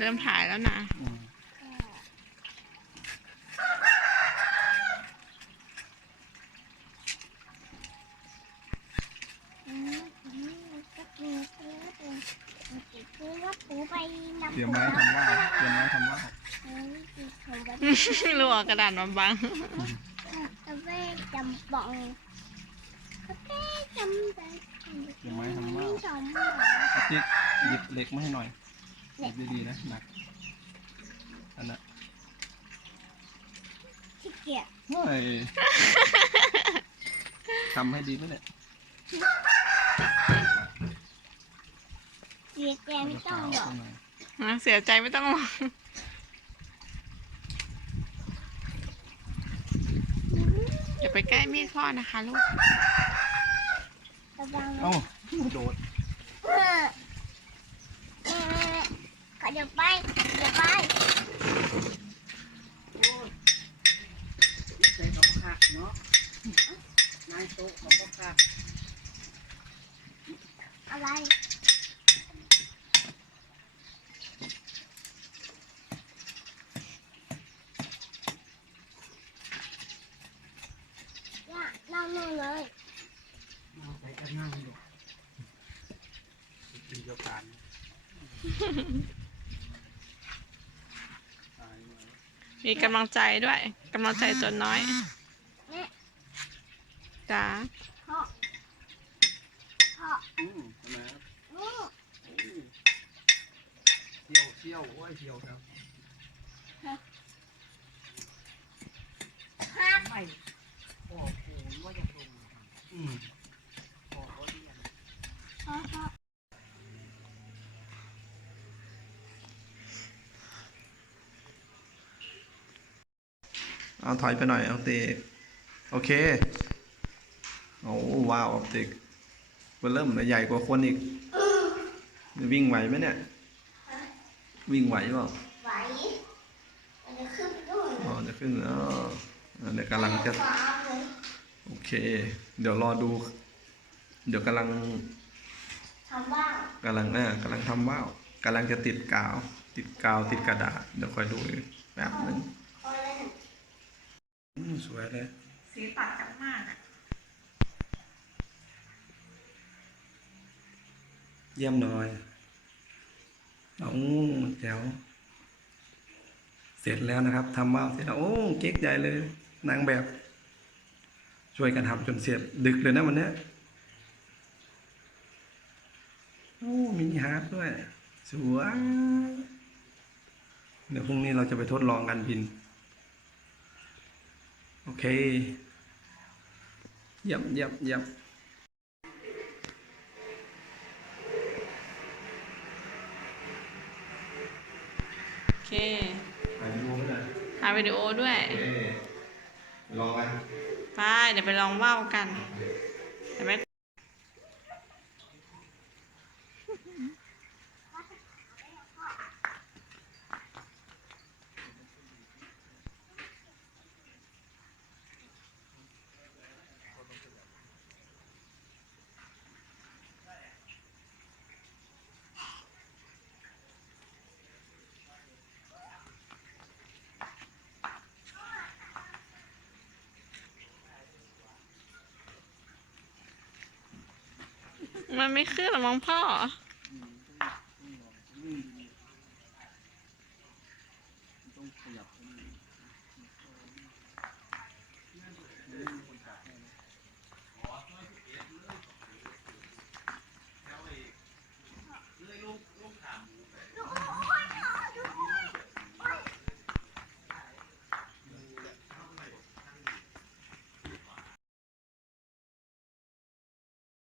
เริ่มถ่ายแล้วนะเตรียมไม้ทำว่าวเตรียมไม้ทำว่าวเฮ้ยคือเขาแบบลูกกระดาษมาบังกาแฟจำปองกาแฟจำไปเตรียมไม้ทำว่าวอาทิตย์หยิบเหล็กมาให้หน่อย หยิบดีๆนะหนักอันน่ะขี้เกียจเฮ้ยทำให้ดีไหมเนี่ยเกียจแกไม่ต้องหรอกข้างในนะเสียใจไม่ต้องหรอกอย่าไปใกล้มีดพ่อนะคะลูก ระวังนะ เอ้าโดด เออเออข อเดี๋ยวไปเดี๋ยวไปใส่เขาขาดเนาะนายโต๊ะเขาก็ขาดอะไรย่านั่งนู่นเลยเอาใส่กันนั่งดูกินเดียวกันตายเลย มีกำลังใจด้วยกำลังใจตัวน้อยนี่จ้าพ่อพ่ออืมทำไมครับนี่เที่ยวเที่ยวโอ้ยเที่ยวครับครับไม่โอ้โหว่าจะลงอืม เอาถอยไปหน่อยเอาตีโอเค โอ้ว้าวออปติกมันเริ่มเลยใหญ่กว่าคนอีก วิ่งไหวไหมเนี่ย วิ่งไหวเปล่าไหวมันจะขึ้นไปด้วยอ๋อจะขึ้นอ๋อเดี๋ยวกำลังจะฟ้าเลยโอเค เดี๋ยวรอดู เดี๋ยวกำลังทำบ้างกำลังอ่ากำลังทำว่าวกำลังจะติดกาว ติดกาวติดกระดาษ เดี๋ยวคอยดูแป๊บหนึงคอยเล่นอืม สวยเลย สีตัดกันมากอะ เยี่ยมหน่อยเอาแจ๋วเสร็จแล้วนะครับทำว่าวเสร็จแล้วโอ้เก๊กใหญ่เลยนางแบบ ช่วยกันทำจนเสร็จดึกเลยนะวันเนี้ยโอ้มินิฮาร์ดด้วย สวย เดี๋ยวพรุ่งนี้เราจะไปทดลองกันบินโอเคเยี่ยมเยี่ยมเยี่ยมโอเคถ่ายรูปไว้หน่อยถ่ายวิดีโอด้วยโอเคลองกันไปเดี๋ยวไปลองว่าวกันเดี๋ยวไป มันไม่ขึ้นหรอมั้งพ่อ